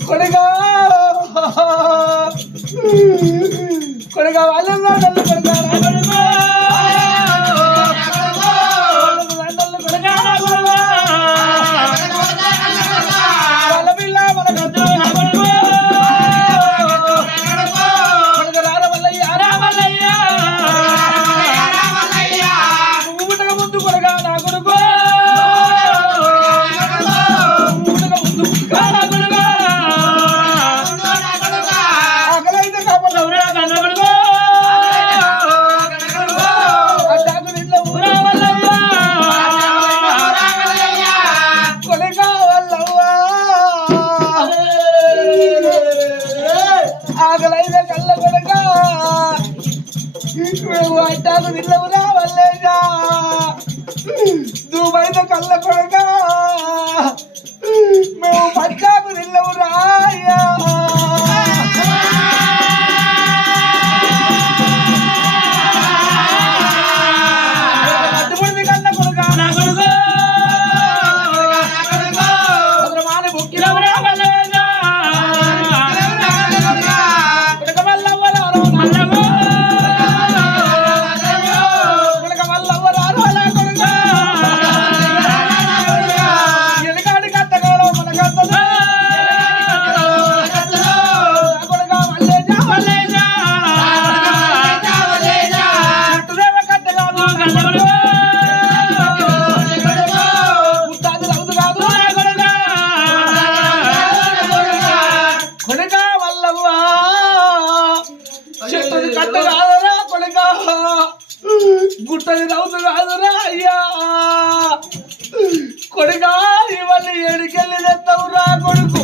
కొడుగా కొడుగా వాళ్ళు కొడుగా ఆకలైన కళ్ళ కొడక మేము అట్టాకు నిల్లవురా వల్లేజా దూబైన కళ్ళ కొడక మేము పట్టాకు నిల్లవురా అడ్డుపడింది కళ్ళ కొడక నా కొడుకు గుట్టది రౌతు కాదురా అయ్యా కొడుకా ఇవన్నీ ఏడికెళ్ళి తెస్తావురా కొడుకు